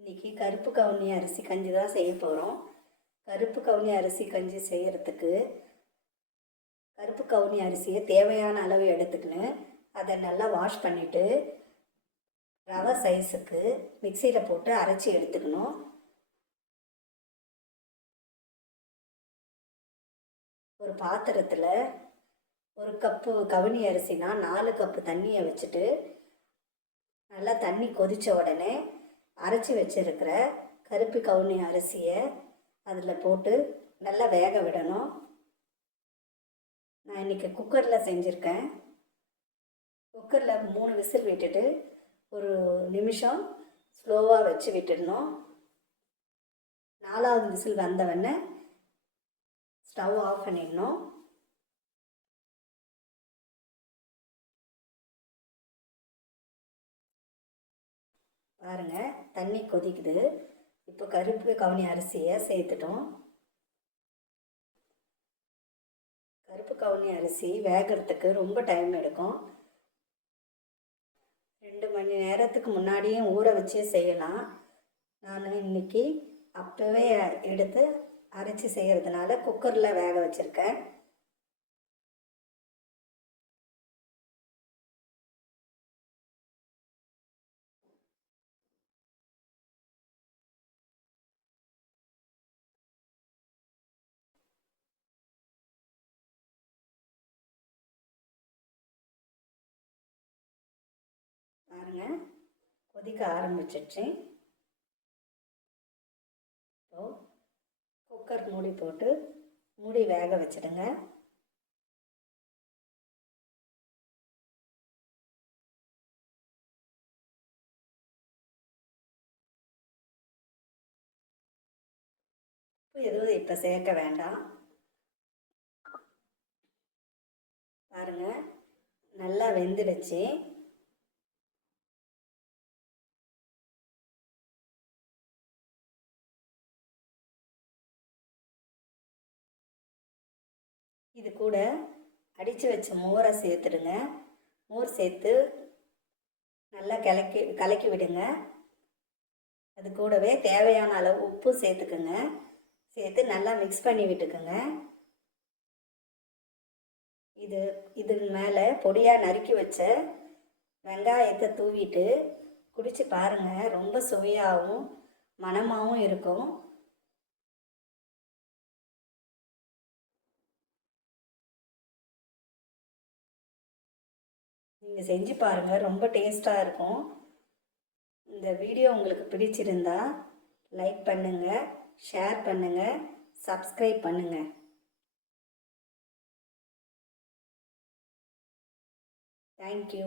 இன்றைக்கி கருப்பு கவுனி அரிசி கஞ்சி தான் செய்ய போகிறோம் கருப்பு கவுனி அரிசி கஞ்சி செய்கிறதுக்கு கருப்பு கவுனி அரிசியை தேவையான அளவு எடுத்துக்கின்னு அதை நல்லா வாஷ் பண்ணிவிட்டு ரவை சைஸுக்கு மிக்சியில் போட்டு அரைச்சி எடுத்துக்கணும். ஒரு பாத்திரத்தில் ஒரு கப்பு கவுனி அரிசினா நாலு கப்பு தண்ணியை வச்சுட்டு நல்லா தண்ணி கொதித்த உடனே அரைச்சி வச்சிருக்கிற கருப்பு கவுனி அரிசியை அதில் போட்டு நல்லா வேக விடணும். நான் இன்றைக்கி குக்கரில் செஞ்சுருக்கேன். குக்கரில் மூணு விசில் விட்டுட்டு ஒரு நிமிஷம் ஸ்லோவாக வச்சு விட்டுடணும். நாலாவது விசில் வந்தவொடனே ஸ்டவ் ஆஃப் பண்ணிடணும். பாருங்கள் தண்ணி கொதிக்குது. இப்போ கருப்பு கவுனி அரிசியை சேர்த்துட்டோம். கருப்பு கவுனி அரிசி வேகிறதுக்கு ரொம்ப டைம் எடுக்கும். ரெண்டு மணி நேரத்துக்கு முன்னாடியும் ஊற வச்சே செய்யலாம். நான் இன்னைக்கு அப்போவே எடுத்து அரைச்சி செய்கிறதுனால குக்கரில் வேக வச்சுருக்கேன். பாருங்க. கொதிக்க ஆரம்பிச்சிடுச்சு இப்போ குக்கர் மூடி போட்டு மூடி வேக வச்சிடுங்க. எதுவும் இப்போ சேர்க்க வேண்டாம். பாருங்க. நல்லா வெந்துடுச்சு. இது கூட அடித்து வச்ச மோரை சேர்த்துடுங்க. மோர் சேர்த்து நல்லா கலக்கி கலக்கி விடுங்க. அது கூடவே தேவையான அளவு உப்பு சேர்த்துக்குங்க. சேர்த்து நல்லா மிக்ஸ் பண்ணி விட்டுக்குங்க. இது இது மேலே பொடியாக நறுக்கி வச்ச வெங்காயத்தை தூவிட்டு குடிச்சு பாருங்கள் ரொம்ப சுவையாகவும் மனமாகவும் இருக்கும். நீங்கள் செஞ்சு பாருங்கள் ரொம்ப டேஸ்ட்டாக இருக்கும். இந்த வீடியோ உங்களுக்கு பிடிச்சிருந்தா லைக் பண்ணுங்கள் ஷேர் பண்ணுங்கள் சப்ஸ்கிரைப் பண்ணுங்கள் தேங்க்யூ.